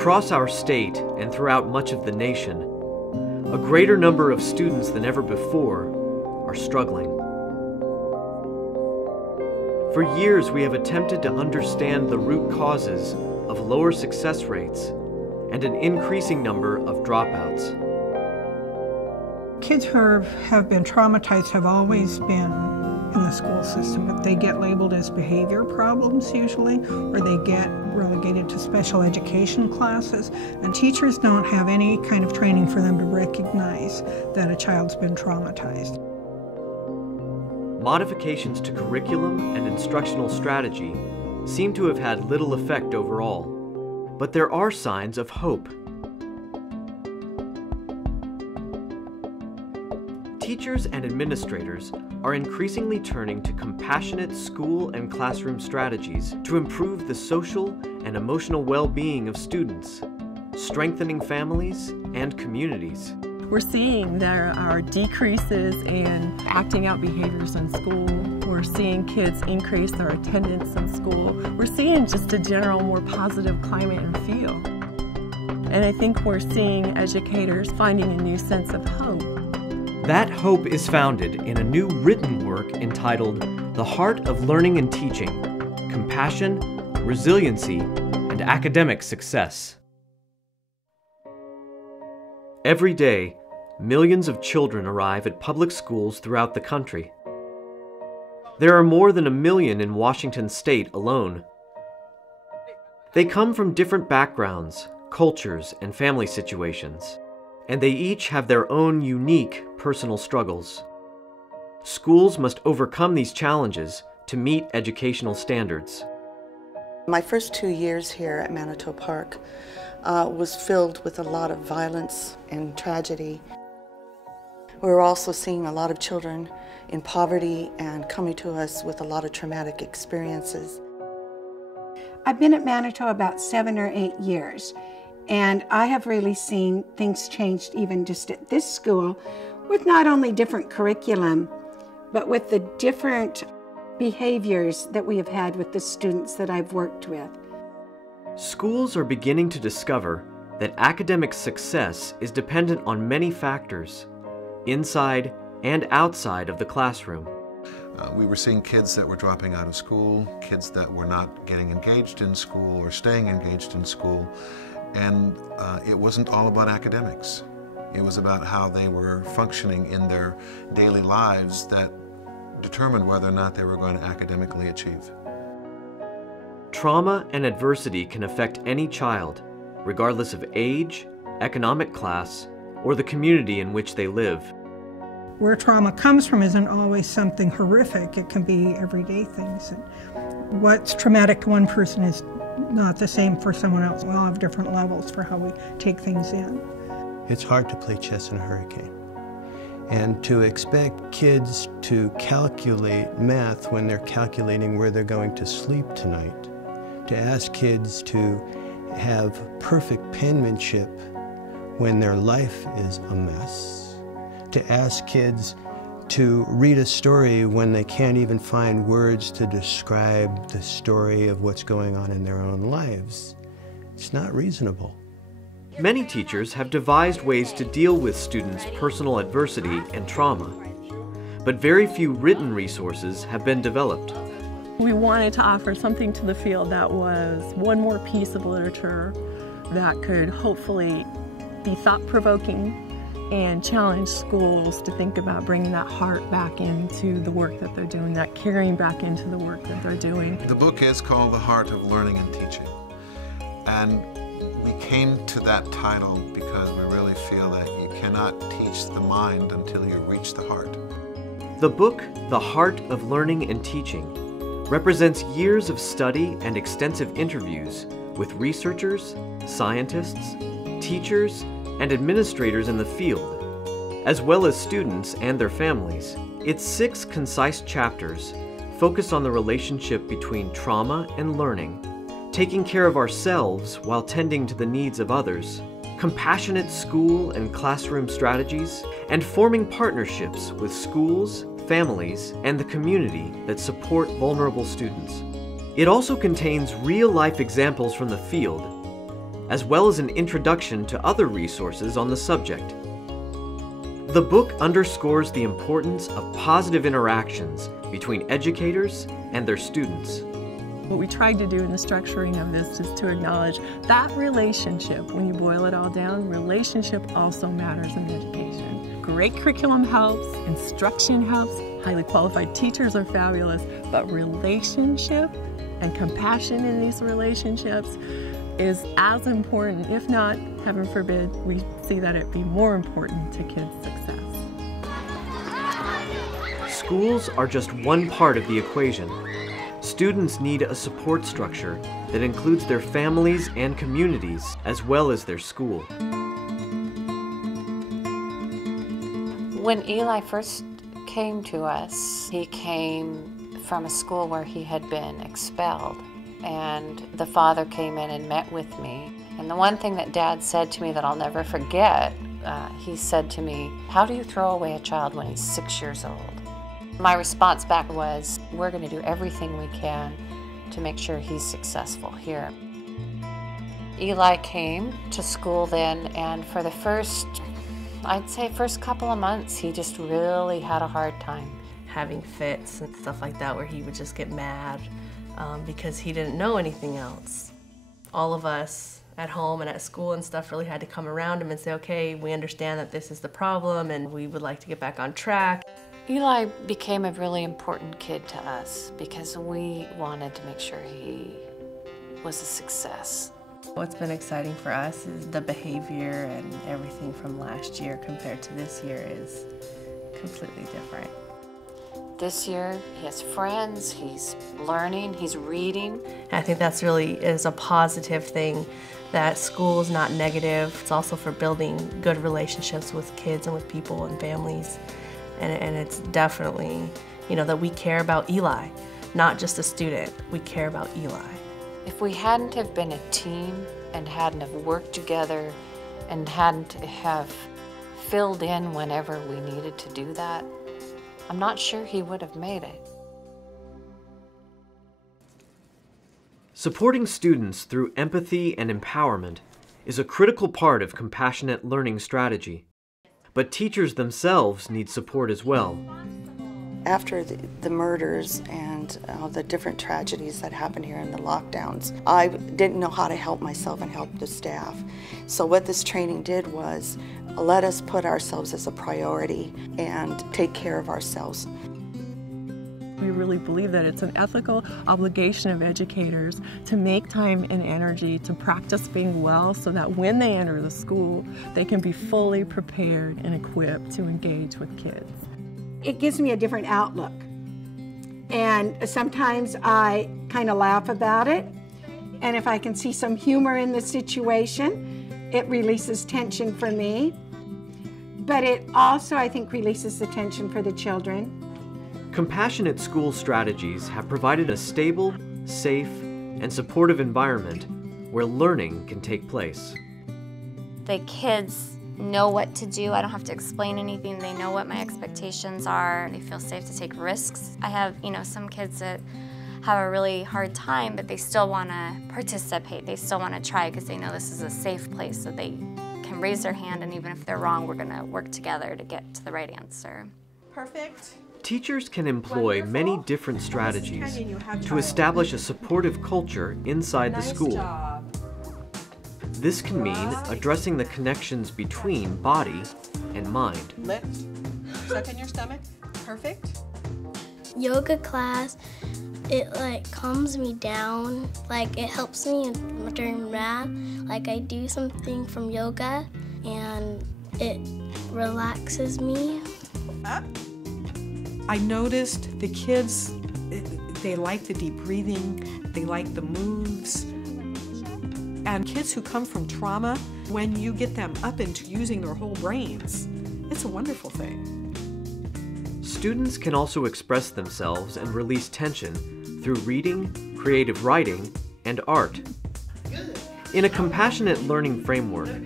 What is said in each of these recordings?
Across our state and throughout much of the nation, a greater number of students than ever before are struggling. For years, we have attempted to understand the root causes of lower success rates and an increasing number of dropouts. Kids who have been traumatized have always been in the school system, but they get labeled as behavior problems usually, or they get relegated to special education classes, and teachers don't have any kind of training for them to recognize that a child's been traumatized. Modifications to curriculum and instructional strategy seem to have had little effect overall, but there are signs of hope. Teachers and administrators are increasingly turning to compassionate school and classroom strategies to improve the social and emotional well-being of students, strengthening families and communities. We're seeing there are decreases in acting out behaviors in school. We're seeing kids increase their attendance in school. We're seeing just a general more positive climate and feel. And I think we're seeing educators finding a new sense of hope. That hope is founded in a new written work entitled The Heart of Learning and Teaching: Compassion, Resiliency, and Academic Success. Every day, millions of children arrive at public schools throughout the country. There are more than 1 million in Washington state alone. They come from different backgrounds, cultures, and family situations, and they each have their own unique personal struggles. Schools must overcome these challenges to meet educational standards. My first 2 years here at Manitou Park was filled with a lot of violence and tragedy. We were also seeing a lot of children in poverty and coming to us with a lot of traumatic experiences. I've been at Manitou about 7 or 8 years, and I have really seen things changed even just at this school, with not only different curriculum, but with the different behaviors that we have had with the students that I've worked with. Schools are beginning to discover that academic success is dependent on many factors, inside and outside of the classroom. We were seeing kids that were dropping out of school, kids that were not getting engaged in school or staying engaged in school, and it wasn't all about academics. It was about how they were functioning in their daily lives that determined whether or not they were going to academically achieve. Trauma and adversity can affect any child, regardless of age, economic class, or the community in which they live. Where trauma comes from isn't always something horrific. It can be everyday things. What's traumatic to one person is not the same for someone else. We all have different levels for how we take things in. It's hard to play chess in a hurricane. And to expect kids to calculate math when they're calculating where they're going to sleep tonight, to ask kids to have perfect penmanship when their life is a mess, to ask kids to read a story when they can't even find words to describe the story of what's going on in their own lives. It's not reasonable. Many teachers have devised ways to deal with students' personal adversity and trauma, but very few written resources have been developed. We wanted to offer something to the field that was one more piece of literature that could hopefully be thought-provoking and challenge schools to think about bringing that heart back into the work that they're doing, that caring back into the work that they're doing. The book is called The Heart of Learning and Teaching. And we came to that title because we really feel that you cannot teach the mind until you reach the heart. The book, The Heart of Learning and Teaching, represents years of study and extensive interviews with researchers, scientists, teachers, and administrators in the field, as well as students and their families. Its 6 concise chapters focus on the relationship between trauma and learning, taking care of ourselves while tending to the needs of others, compassionate school and classroom strategies, and forming partnerships with schools, families, and the community that support vulnerable students. It also contains real-life examples from the field as well as an introduction to other resources on the subject. The book underscores the importance of positive interactions between educators and their students. What we tried to do in the structuring of this is to acknowledge that relationship. When you boil it all down, relationship also matters in education. Great curriculum helps, instruction helps, highly qualified teachers are fabulous, but relationship and compassion in these relationships is as important, if not, heaven forbid, we see that it be more important to kids' success. Schools are just one part of the equation. Students need a support structure that includes their families and communities, as well as their school. When Eli first came to us, he came from a school where he had been expelled. And the father came in and met with me. And the one thing that Dad said to me that I'll never forget, he said to me, "How do you throw away a child when he's 6 years old?" My response back was, "We're going to do everything we can to make sure he's successful here." Eli came to school then, and for the first couple of months, he just really had a hard time. Having fits and stuff like that where he would just get mad because he didn't know anything else. All of us at home and at school and stuff really had to come around him and say, okay, we understand that this is the problem and we would like to get back on track. Eli became a really important kid to us because we wanted to make sure he was a success. What's been exciting for us is the behavior and everything from last year compared to this year is completely different. This year, he has friends, he's learning, he's reading. I think that's really is a positive thing, that school is not negative. It's also for building good relationships with kids and with people and families. And it's definitely, that we care about Eli, not just a student. We care about Eli. If we hadn't have been a team and hadn't have worked together and hadn't have filled in whenever we needed to do that, I'm not sure he would have made it. Supporting students through empathy and empowerment is a critical part of compassionate learning strategy. But teachers themselves need support as well. After the murders and the different tragedies that happened here in the lockdowns, I didn't know how to help myself and help the staff. So what this training did was let us put ourselves as a priority and take care of ourselves. We really believe that it's an ethical obligation of educators to make time and energy to practice being well so that when they enter the school, they can be fully prepared and equipped to engage with kids. It gives me a different outlook. And sometimes I kind of laugh about it. And if I can see some humor in the situation, it releases tension for me. But it also, I think, releases the tension for the children. Compassionate school strategies have provided a stable, safe, and supportive environment where learning can take place. The kids know what to do. I don't have to explain anything. They know what my expectations are. They feel safe to take risks. I have, some kids that have a really hard time, but they still want to participate. They still want to try because they know this is a safe place, so they can raise their hand, and even if they're wrong, we're going to work together to get to the right answer. Perfect. Teachers can employ many different strategies to establish a supportive culture inside the school. This can mean addressing the connections between body and mind. Lips. Suck in your stomach. Perfect. Yoga class, it calms me down. It helps me during math. I do something from yoga and it relaxes me. Up. I noticed the kids, they like the deep breathing, they like the moves. And kids who come from trauma, when you get them up into using their whole brains, it's a wonderful thing. Students can also express themselves and release tension through reading, creative writing, and art. In a compassionate learning framework,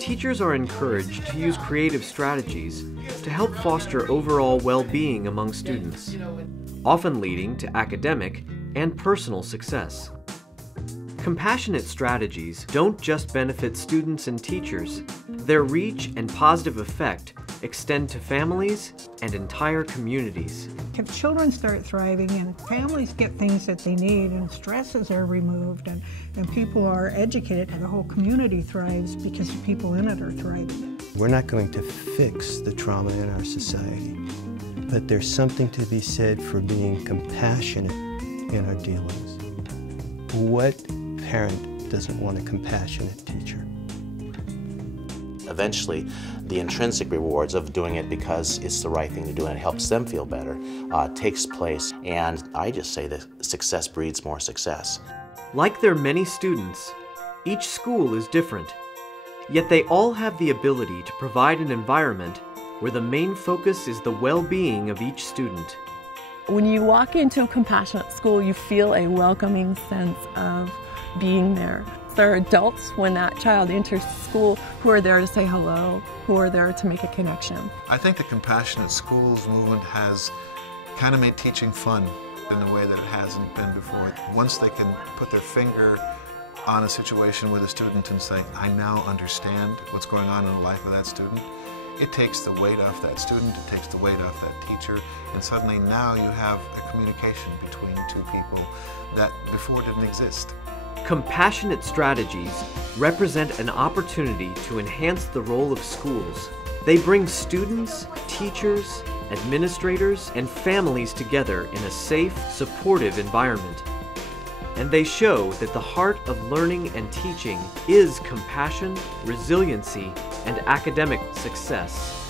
teachers are encouraged to use creative strategies to help foster overall well-being among students, often leading to academic and personal success. Compassionate strategies don't just benefit students and teachers. Their reach and positive effect extend to families and entire communities. If children start thriving and families get things that they need and stresses are removed and people are educated, the whole community thrives because the people in it are thriving. We're not going to fix the trauma in our society, but there's something to be said for being compassionate in our dealings. What parent doesn't want a compassionate teacher? Eventually, the intrinsic rewards of doing it because it's the right thing to do and it helps them feel better takes place. And I just say that success breeds more success. Like their many students, each school is different. Yet they all have the ability to provide an environment where the main focus is the well-being of each student. When you walk into a compassionate school, you feel a welcoming sense of being there. There are adults when that child enters school who are there to say hello, who are there to make a connection. I think the Compassionate Schools movement has kind of made teaching fun in a way that it hasn't been before. Once they can put their finger on a situation with a student and say, I now understand what's going on in the life of that student, it takes the weight off that student, it takes the weight off that teacher, and suddenly now you have a communication between two people that before didn't exist. Compassionate strategies represent an opportunity to enhance the role of schools. They bring students, teachers, administrators, and families together in a safe, supportive environment. And they show that the heart of learning and teaching is compassion, resiliency, and academic success.